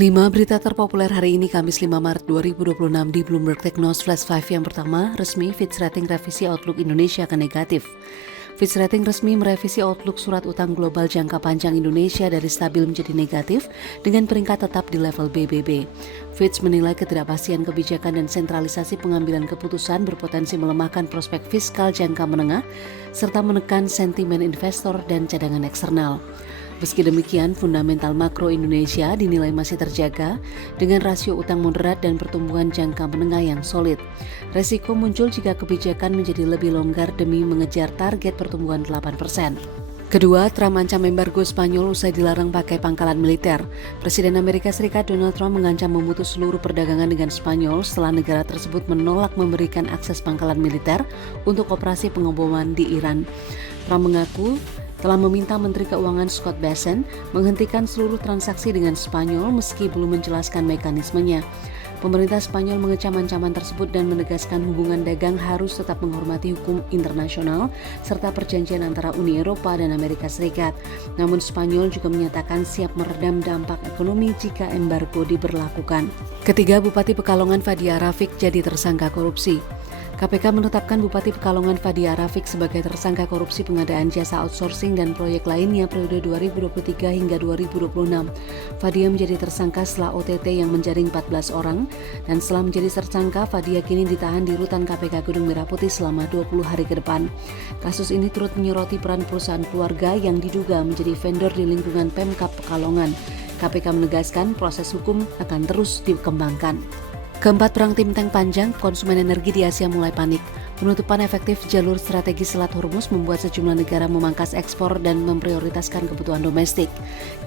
5 berita terpopuler hari ini Kamis 5 Maret 2026 di Bloomberg Technos Flash 5 yang pertama, resmi Fitch Rating revisi Outlook Indonesia ke negatif. Fitch Rating resmi merevisi Outlook surat utang global jangka panjang Indonesia dari stabil menjadi negatif dengan peringkat tetap di level BBB. Fitch menilai ketidakpastian kebijakan dan sentralisasi pengambilan keputusan berpotensi melemahkan prospek fiskal jangka menengah serta menekan sentimen investor dan cadangan eksternal. Meski demikian, fundamental makro Indonesia dinilai masih terjaga dengan rasio utang moderat dan pertumbuhan jangka menengah yang solid. Resiko muncul jika kebijakan menjadi lebih longgar demi mengejar target pertumbuhan 8%. Kedua, Trump ancam embargo Spanyol usai dilarang pakai pangkalan militer. Presiden Amerika Serikat Donald Trump mengancam memutus seluruh perdagangan dengan Spanyol setelah negara tersebut menolak memberikan akses pangkalan militer untuk operasi pengeboman di Iran. Trump mengaku telah meminta Menteri Keuangan Scott Bessent menghentikan seluruh transaksi dengan Spanyol meski belum menjelaskan mekanismenya. Pemerintah Spanyol mengecam ancaman tersebut dan menegaskan hubungan dagang harus tetap menghormati hukum internasional serta perjanjian antara Uni Eropa dan Amerika Serikat. Namun Spanyol juga menyatakan siap meredam dampak ekonomi jika embargo diberlakukan. Ketiga, Bupati Pekalongan Fadia Rafiq jadi tersangka korupsi. KPK menetapkan Bupati Pekalongan Fadia Rafiq sebagai tersangka korupsi pengadaan jasa outsourcing dan proyek lainnya periode 2023 hingga 2026. Fadia menjadi tersangka setelah OTT yang menjaring 14 orang dan setelah menjadi tersangka, Fadia kini ditahan di rutan KPK Gedung Merah Putih selama 20 hari ke depan. Kasus ini turut menyoroti peran perusahaan keluarga yang diduga menjadi vendor di lingkungan Pemkab Pekalongan. KPK menegaskan proses hukum akan terus dikembangkan. Keempat, perang tim tank panjang, konsumen energi di Asia mulai panik. Penutupan efektif jalur strategi Selat Hormuz membuat sejumlah negara memangkas ekspor dan memprioritaskan kebutuhan domestik.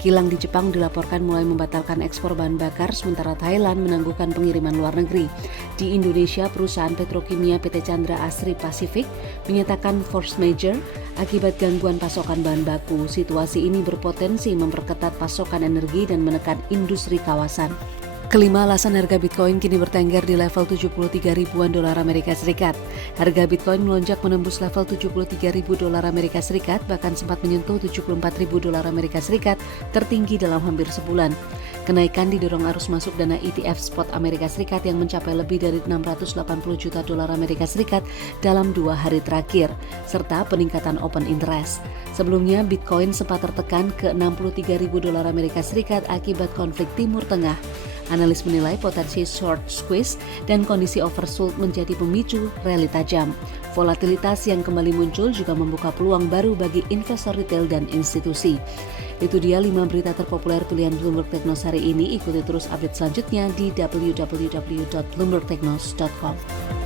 Kilang di Jepang dilaporkan mulai membatalkan ekspor bahan bakar, sementara Thailand menangguhkan pengiriman luar negeri. Di Indonesia, perusahaan petrokimia PT Chandra Asri Pasifik menyatakan force majeure akibat gangguan pasokan bahan baku. Situasi ini berpotensi memperketat pasokan energi dan menekan industri kawasan. Kelima, alasan harga Bitcoin kini bertengger di level 73 ribuan dolar Amerika Serikat. Harga Bitcoin melonjak menembus level 73 ribu dolar Amerika Serikat, bahkan sempat menyentuh 74 ribu dolar Amerika Serikat, tertinggi dalam hampir sebulan. Kenaikan didorong arus masuk dana ETF spot Amerika Serikat yang mencapai lebih dari 680 juta dolar Amerika Serikat dalam 2 hari terakhir, serta peningkatan open interest. Sebelumnya, Bitcoin sempat tertekan ke 63 ribu dolar Amerika Serikat akibat konflik Timur Tengah. Analis menilai potensi short squeeze dan kondisi oversold menjadi pemicu rally tajam. Volatilitas yang kembali muncul juga membuka peluang baru bagi investor retail dan institusi. Itu dia 5 berita terpopuler pilihan Bloomberg Technos hari ini. Ikuti terus update selanjutnya di www.bloombergtechnos.com.